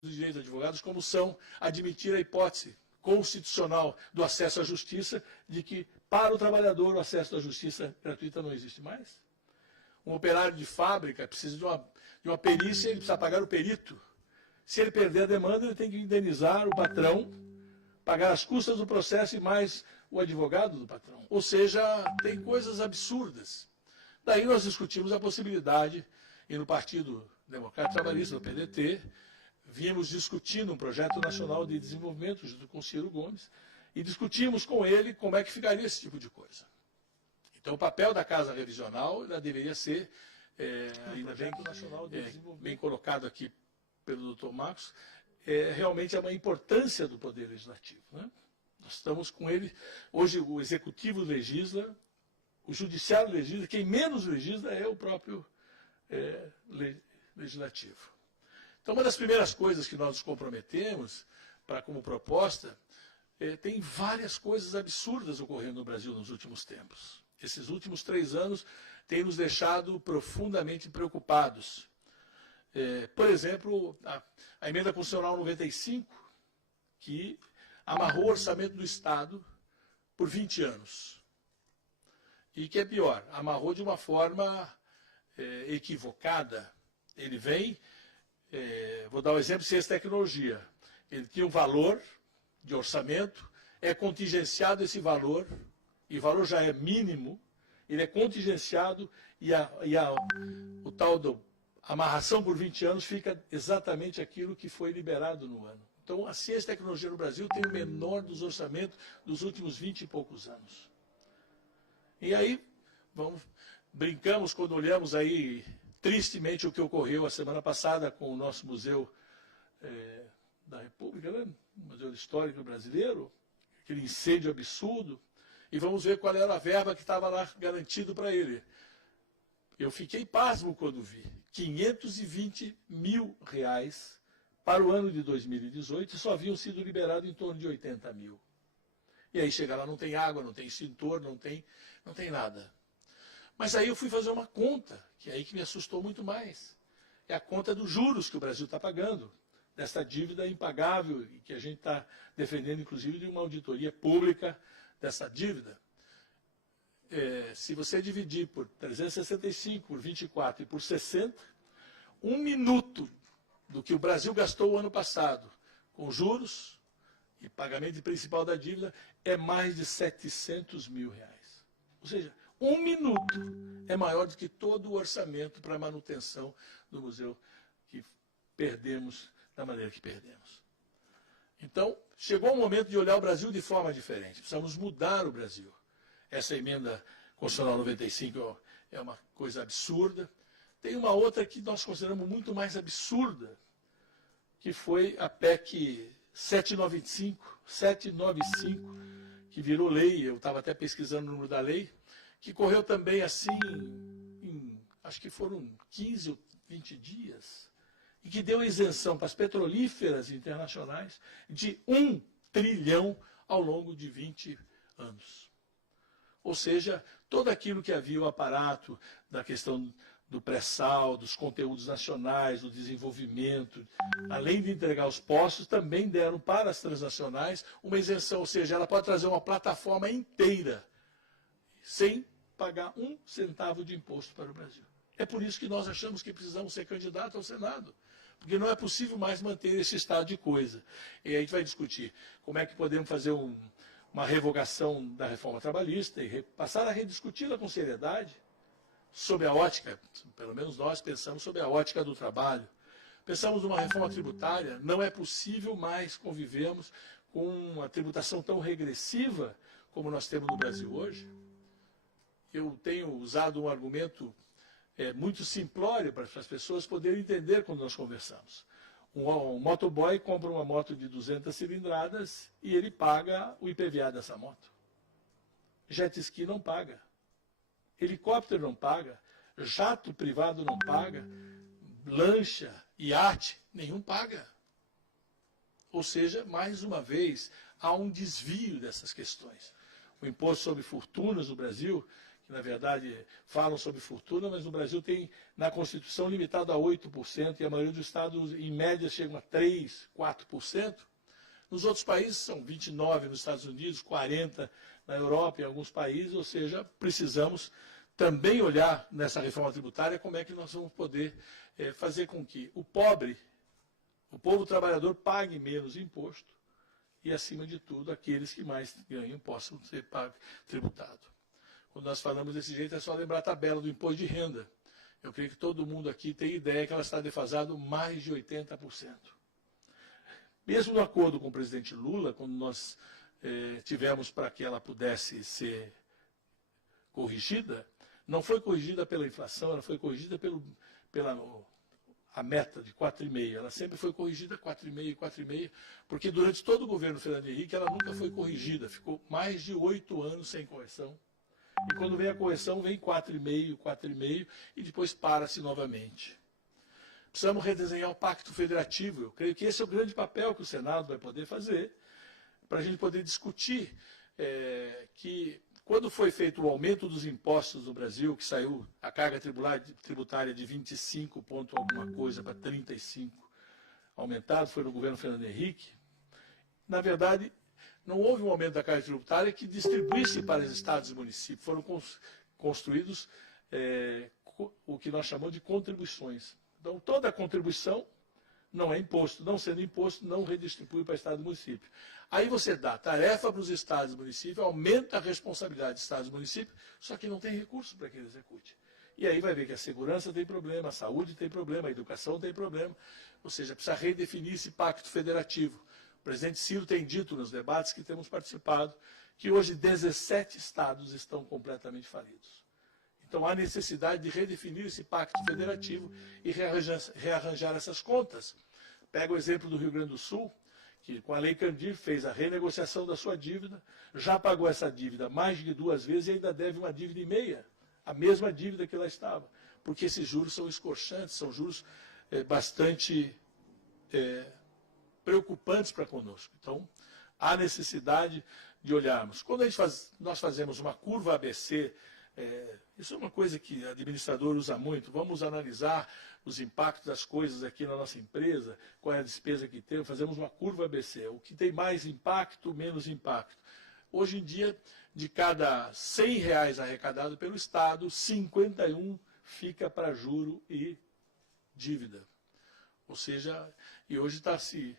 dos direitos dos advogados, como são admitir a hipótese constitucional do acesso à justiça, de que para o trabalhador o acesso à justiça gratuita não existe mais. Um operário de fábrica precisa de uma perícia, ele precisa pagar o perito. Se ele perder a demanda, ele tem que indenizar o patrão, pagar as custas do processo e mais o advogado do patrão. Ou seja, tem coisas absurdas. Daí nós discutimos a possibilidade, e no Partido Democrático Trabalhista, no PDT, vínhamos discutindo um projeto nacional de desenvolvimento junto com Ciro Gomes, e discutimos com ele como é que ficaria esse tipo de coisa. Então, o papel da Casa Revisional deveria ser, ainda bem colocado aqui pelo Dr. Marcos, realmente é uma importância do Poder Legislativo. Né? Nós estamos com ele, hoje o Executivo legisla, o Judiciário legisla, quem menos legisla é o próprio Legislativo. Então, uma das primeiras coisas que nós nos comprometemos, como proposta, tem várias coisas absurdas ocorrendo no Brasil nos últimos tempos. Esses últimos 3 anos têm nos deixado profundamente preocupados. Por exemplo, a Emenda Constitucional 95, que amarrou o orçamento do Estado por 20 anos. E que é pior, amarrou de uma forma equivocada. Ele vem, vou dar um exemplo, ciência e tecnologia. Ele tinha um valor de orçamento, é contingenciado esse valor, e o valor já é mínimo, ele é contingenciado e o tal da amarração por 20 anos fica exatamente aquilo que foi liberado no ano. Então, a ciência e tecnologia no Brasil tem o menor dos orçamentos dos últimos 20 e poucos anos. E aí, brincamos quando olhamos aí tristemente o que ocorreu a semana passada com o nosso Museu da República, né? O Museu Histórico Brasileiro, aquele incêndio absurdo, e vamos ver qual era a verba que estava lá garantido para ele. Eu fiquei pasmo quando vi. R$520 mil para o ano de 2018 e só haviam sido liberados em torno de 80 mil. E aí chega lá, não tem água, não tem extintor, não tem nada. Mas aí eu fui fazer uma conta, que é aí que me assustou muito mais. É a conta dos juros que o Brasil está pagando, dessa dívida impagável, e que a gente está defendendo, inclusive, de uma auditoria pública dessa dívida. Se você dividir por 365, por 24 e por 60, 1 minuto do que o Brasil gastou o ano passado com juros e pagamento principal da dívida é mais de R$700 mil. Ou seja, 1 minuto é maior do que todo o orçamento para a manutenção do museu que perdemos da maneira que perdemos. Então, chegou o momento de olhar o Brasil de forma diferente. Precisamos mudar o Brasil. Essa emenda constitucional 95 é uma coisa absurda. Tem uma outra que nós consideramos muito mais absurda, que foi a PEC 795, que virou lei, eu estava até pesquisando o número da lei, que correu também assim, acho que foram 15 ou 20 dias, e que deu isenção para as petrolíferas internacionais de 1 trilhão ao longo de 20 anos. Ou seja, todo aquilo que havia o aparato da questão do pré-sal, dos conteúdos nacionais, do desenvolvimento, além de entregar os postos, também deram para as transnacionais uma isenção, ou seja, ela pode trazer uma plataforma inteira, sem pagar 1 centavo de imposto para o Brasil. É por isso que nós achamos que precisamos ser candidatos ao Senado, porque não é possível mais manter esse estado de coisa. E aí a gente vai discutir como é que podemos fazer uma revogação da reforma trabalhista e passar a rediscuti-la com seriedade, sob a ótica, pelo menos nós pensamos sob a ótica do trabalho. Pensamos numa reforma tributária, não é possível mais convivermos com uma tributação tão regressiva como nós temos no Brasil hoje. Eu tenho usado um argumento muito simplório para as pessoas poderem entender quando nós conversamos. Um motoboy compra uma moto de 200 cilindradas e ele paga o IPVA dessa moto. Jet ski não paga. Helicóptero não paga. Jato privado não paga. Lancha, iate, nenhum paga. Ou seja, mais uma vez, há um desvio dessas questões. O imposto sobre fortunas no Brasil, que na verdade falam sobre fortuna, mas no Brasil tem na Constituição limitado a 8%, e a maioria dos estados, em média, chegam a 3%, 4%. Nos outros países são 29% nos Estados Unidos, 40% na Europa e em alguns países, ou seja, precisamos também olhar nessa reforma tributária como é que nós vamos poder fazer com que o pobre, o povo trabalhador, pague menos imposto e, acima de tudo, aqueles que mais ganham possam ser tributados. Quando nós falamos desse jeito, é só lembrar a tabela do imposto de renda. Eu creio que todo mundo aqui tem ideia que ela está defasada mais de 80%. Mesmo no acordo com o presidente Lula, quando nós tivemos para que ela pudesse ser corrigida, não foi corrigida pela inflação, ela foi corrigida pela a meta de 4,5%. Ela sempre foi corrigida 4,5%, 4,5%, porque durante todo o governo Fernando Henrique ela nunca foi corrigida, ficou mais de 8 anos sem correção. E quando vem a correção, vem 4,5%, 4,5%, e depois para-se novamente. Precisamos redesenhar o Pacto Federativo. Eu creio que esse é o grande papel que o Senado vai poder fazer, para a gente poder discutir que, quando foi feito o aumento dos impostos no Brasil, que saiu a carga tributária de 25 ponto alguma coisa para 35 aumentado, foi no governo Fernando Henrique, na verdade, não houve um aumento da carga tributária que distribuísse para os estados e municípios. Foram construídos o que nós chamamos de contribuições. Então, toda contribuição não é imposto. Não sendo imposto, não redistribui para estado e município. Aí você dá tarefa para os estados e municípios, aumenta a responsabilidade dos estados e municípios, só que não tem recurso para que ele execute. E aí vai ver que a segurança tem problema, a saúde tem problema, a educação tem problema. Ou seja, precisa redefinir esse pacto federativo. O presidente Ciro tem dito nos debates que temos participado que hoje 17 estados estão completamente falidos. Então há necessidade de redefinir esse pacto federativo e rearranjar essas contas. Pega o exemplo do Rio Grande do Sul, que com a Lei Candir fez a renegociação da sua dívida, já pagou essa dívida mais de 2 vezes e ainda deve uma dívida e meia, a mesma dívida que lá estava, porque esses juros são escorchantes, são juros bastante preocupantes para conosco. Então, há necessidade de olharmos. Quando nós fazemos uma curva ABC, isso é uma coisa que o administrador usa muito, vamos analisar os impactos das coisas aqui na nossa empresa, qual é a despesa que temos, fazemos uma curva ABC, o que tem mais impacto, menos impacto. Hoje em dia, de cada R$100 arrecadado pelo Estado, 51 fica para juro e dívida. Ou seja, e hoje está se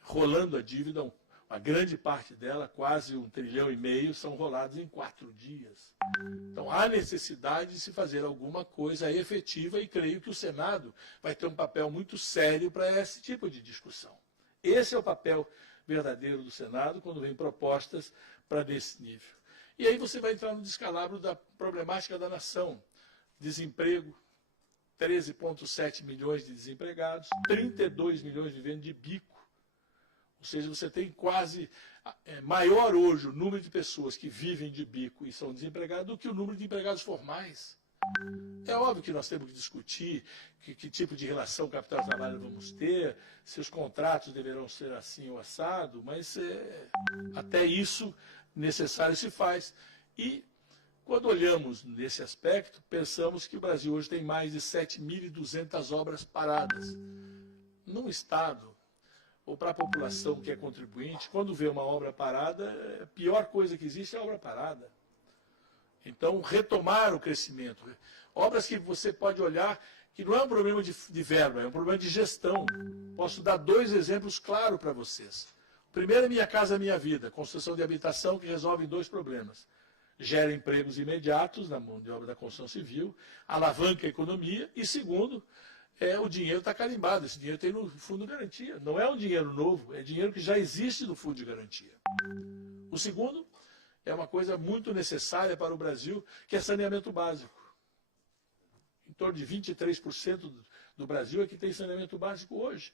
rolando a dívida, a grande parte dela, quase 1,5 trilhão, são rolados em 4 dias. Então, há necessidade de se fazer alguma coisa efetiva e creio que o Senado vai ter um papel muito sério para esse tipo de discussão. Esse é o papel verdadeiro do Senado quando vem propostas para desse nível. E aí você vai entrar no descalabro da problemática da nação. Desemprego, 13,7 milhões de desempregados, 32 milhões vivendo de bico. Ou seja, você tem quase maior hoje o número de pessoas que vivem de bico e são desempregados do que o número de empregados formais. É óbvio que nós temos que discutir que tipo de relação capital-trabalho vamos ter, se os contratos deverão ser assim ou assado, mas até isso necessário se faz. E quando olhamos nesse aspecto, pensamos que o Brasil hoje tem mais de 7.200 obras paradas. Num Estado, ou para a população que é contribuinte, quando vê uma obra parada, a pior coisa que existe é a obra parada. Então, retomar o crescimento. Obras que você pode olhar que não é um problema de verba, é um problema de gestão. Posso dar 2 exemplos claros para vocês. O primeiro é Minha Casa Minha Vida, construção de habitação que resolve 2 problemas. Gera empregos imediatos na mão de obra da construção civil, alavanca a economia e, segundo, o dinheiro está carimbado, esse dinheiro tem no fundo de garantia. Não é um dinheiro novo, é dinheiro que já existe no fundo de garantia. O segundo é uma coisa muito necessária para o Brasil, que é saneamento básico. Em torno de 23% do Brasil é que tem saneamento básico hoje.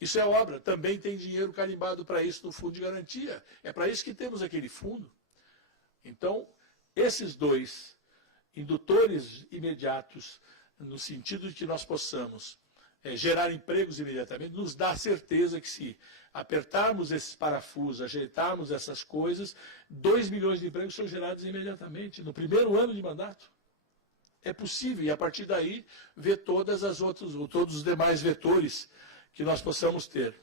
Isso é obra, também tem dinheiro carimbado para isso no fundo de garantia. É para isso que temos aquele fundo. Então, esses 2 indutores imediatos, no sentido de que nós possamos gerar empregos imediatamente, nos dá a certeza que se apertarmos esses parafusos, ajeitarmos essas coisas, 2 milhões de empregos são gerados imediatamente, no primeiro ano de mandato. É possível, e a partir daí, ver todos os demais vetores que nós possamos ter.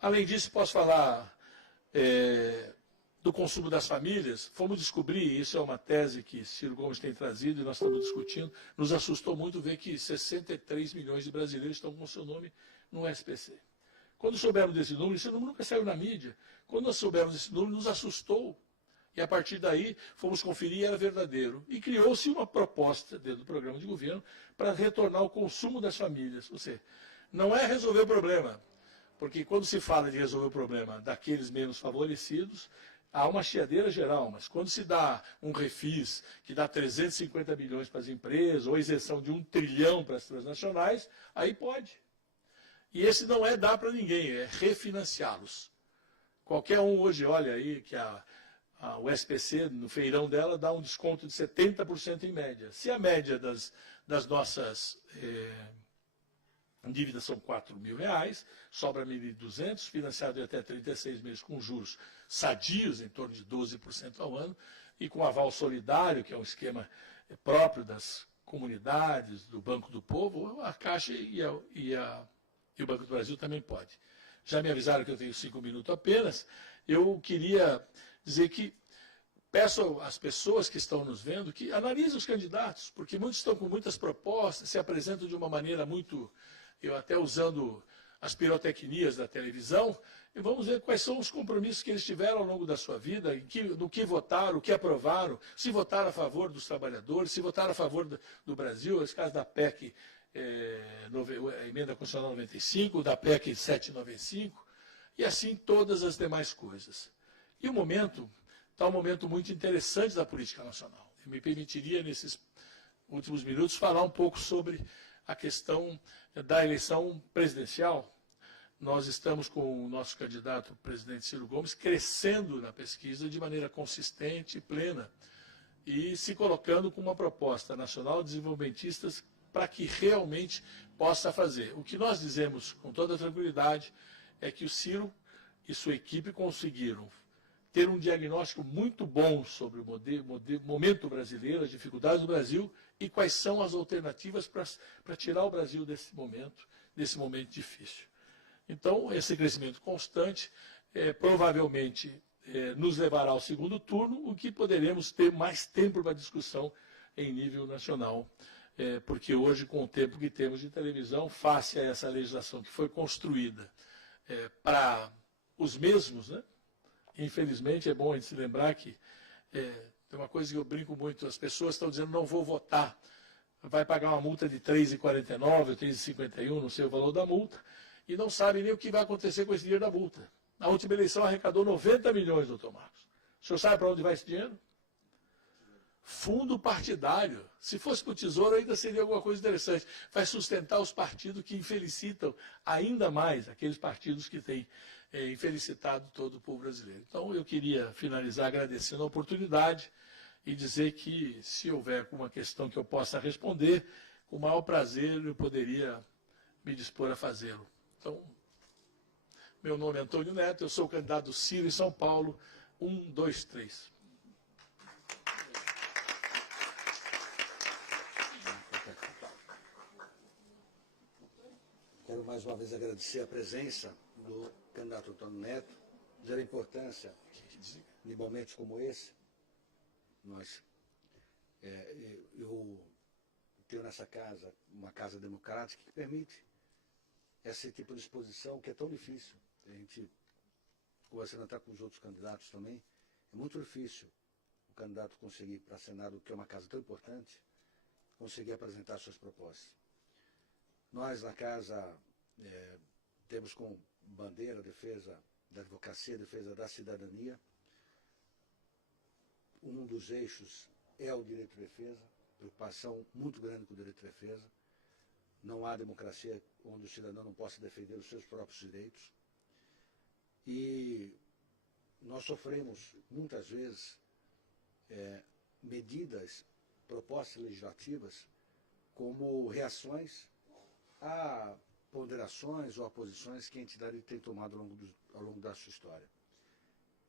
Além disso, posso falar do consumo das famílias. Fomos descobrir, isso é uma tese que Ciro Gomes tem trazido e nós estamos discutindo, nos assustou muito ver que 63 milhões de brasileiros estão com o seu nome no SPC. Quando soubemos desse número, esse número nunca saiu na mídia, quando nós soubemos desse número, nos assustou. E a partir daí, fomos conferir e era verdadeiro. E criou-se uma proposta dentro do programa de governo para retornar o consumo das famílias. Ou seja, não é resolver o problema, porque quando se fala de resolver o problema daqueles menos favorecidos, há uma chiadeira geral, mas quando se dá um refis que dá 350 bilhões para as empresas, ou isenção de 1 trilhão para as transnacionais, aí pode. E esse não é dar para ninguém, é refinanciá-los. Qualquer um hoje olha aí que o SPC, no feirão dela, dá um desconto de 70% em média. Se a média das nossas dívidas são R$4.000, sobra R$1.200, financiado em até 36 meses com juros sadios, em torno de 12% ao ano, e com aval solidário, que é um esquema próprio das comunidades, do Banco do Povo, a Caixa e o Banco do Brasil também pode. Já me avisaram que eu tenho 5 minutos apenas. Eu queria dizer que peço às pessoas que estão nos vendo que analisem os candidatos, porque muitos estão com muitas propostas, se apresentam de uma maneira muito, eu até usando as pirotecnias da televisão, e vamos ver quais são os compromissos que eles tiveram ao longo da sua vida, no que votaram, o que aprovaram, se votaram a favor dos trabalhadores, se votaram a favor do Brasil, esse caso da PEC, a Emenda Constitucional 95, da PEC 795, e assim todas as demais coisas. E o momento está um momento muito interessante da política nacional. Eu me permitiria, nesses últimos minutos, falar um pouco sobre a questão da eleição presidencial. Nós estamos com o nosso candidato, o presidente Ciro Gomes, crescendo na pesquisa de maneira consistente e plena, e se colocando com uma proposta nacional desenvolvimentista para que realmente possa fazer. O que nós dizemos com toda tranquilidade é que o Ciro e sua equipe conseguiram ter um diagnóstico muito bom sobre o momento brasileiro, as dificuldades do Brasil e quais são as alternativas para tirar o Brasil desse momento difícil. Então, esse crescimento constante provavelmente nos levará ao segundo turno, o que poderemos ter mais tempo para discussão em nível nacional, porque hoje, com o tempo que temos de televisão, face a essa legislação que foi construída para os mesmos, né? Infelizmente, é bom a gente se lembrar que tem uma coisa que eu brinco muito, as pessoas estão dizendo não vou votar, vai pagar uma multa de R$3,49 ou R$3,51, não sei o valor da multa, e não sabem nem o que vai acontecer com esse dinheiro da multa. Na última eleição arrecadou 90 milhões, doutor Marcos. O senhor sabe para onde vai esse dinheiro? Fundo partidário. Se fosse para o Tesouro, ainda seria alguma coisa interessante. Vai sustentar os partidos que infelicitam ainda mais aqueles partidos que têm infelicitado todo o povo brasileiro. Então, eu queria finalizar agradecendo a oportunidade e dizer que, se houver alguma questão que eu possa responder, com o maior prazer eu poderia me dispor a fazê-lo. Então, meu nome é Antônio Neto, eu sou o candidato do Ciro em São Paulo, 1, 2, 3. Quero mais uma vez agradecer a presença do candidato Antônio Neto, dizer a importância de momentos como esse. Eu tenho nessa casa uma casa democrática que permite esse tipo de exposição que é tão difícil. A gente, conversando até com os outros candidatos também, é muito difícil o candidato conseguir para Senado, que é uma casa tão importante, conseguir apresentar suas propostas. Nós, na casa, temos como bandeira a defesa da advocacia, a defesa da cidadania. Um dos eixos é o direito de defesa, preocupação muito grande com o direito de defesa. Não há democracia onde o cidadão não possa defender os seus próprios direitos. E nós sofremos, muitas vezes, medidas, propostas legislativas como reações a ponderações ou a posições que a entidade tem tomado ao longo da sua história.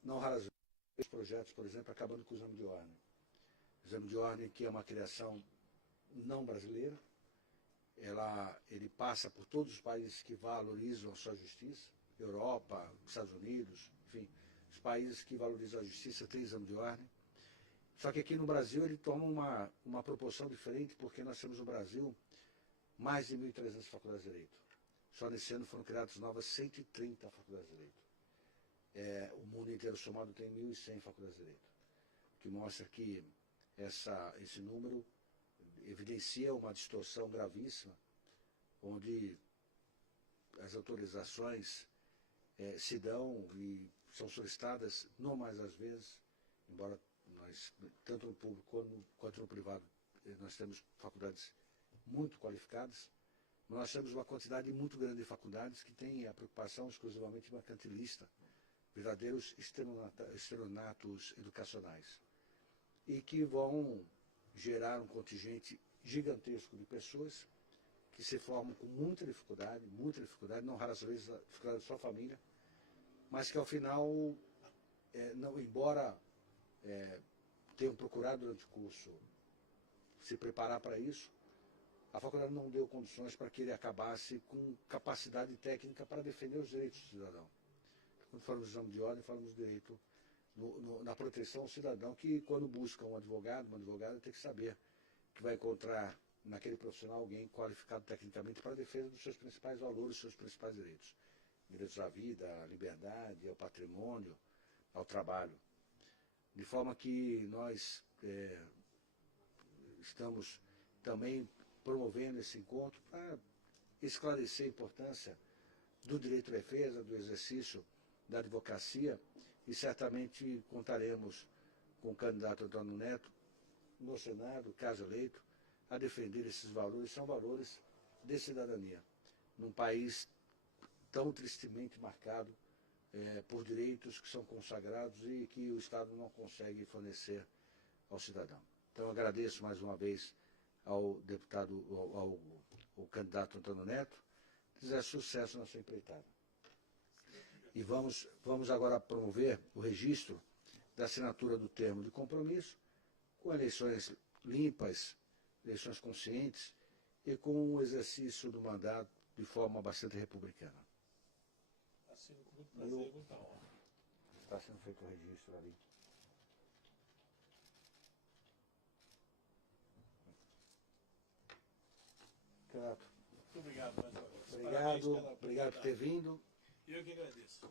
Não raras vezes, os projetos, por exemplo, acabando com o exame de ordem. O exame de ordem, que é uma criação não brasileira, ele passa por todos os países que valorizam a sua justiça, Europa, Estados Unidos, enfim, os países que valorizam a justiça têm exame de ordem. Só que aqui no Brasil ele toma uma proporção diferente, porque nós temos no Brasil mais de 1.300 faculdades de Direito. Só nesse ano foram criadas novas 130 faculdades de Direito. O mundo inteiro somado tem 1.100 faculdades de Direito, o que mostra que esse número evidencia uma distorção gravíssima, onde as autorizações se dão e são solicitadas, não mais às vezes, embora nós, tanto no público quanto no privado, nós temos faculdades muito qualificadas, mas nós temos uma quantidade muito grande de faculdades que têm a preocupação exclusivamente mercantilista, verdadeiros estelionatos educacionais, e que vão gerar um contingente gigantesco de pessoas que se formam com muita dificuldade, não raras vezes a dificuldade da sua família, mas que ao final, embora tenham procurado durante o curso se preparar para isso, a faculdade não deu condições para que ele acabasse com capacidade técnica para defender os direitos do cidadão. Quando falamos de exame de ordem, falamos de direito na proteção ao cidadão, que quando busca um advogado, uma advogada, tem que saber que vai encontrar naquele profissional alguém qualificado tecnicamente para a defesa dos seus principais valores, dos seus principais direitos. Direitos à vida, à liberdade, ao patrimônio, ao trabalho. De forma que nós estamos também promovendo esse encontro para esclarecer a importância do direito à defesa, do exercício da advocacia, e certamente contaremos com o candidato Antônio Neto no Senado, caso eleito, a defender esses valores. São valores de cidadania, num país tão tristemente marcado por direitos que são consagrados e que o Estado não consegue fornecer ao cidadão. Então, agradeço mais uma vez ao deputado, ao candidato Antônio Neto, desejo sucesso na sua empreitada. E vamos agora promover o registro da assinatura do termo de compromisso, com eleições limpas, eleições conscientes e com o exercício do mandato de forma bastante republicana. Assino com muito prazer, muita honra. Está sendo feito o registro ali. Muito obrigado mais uma vez. Obrigado por ter vindo. Eu que agradeço.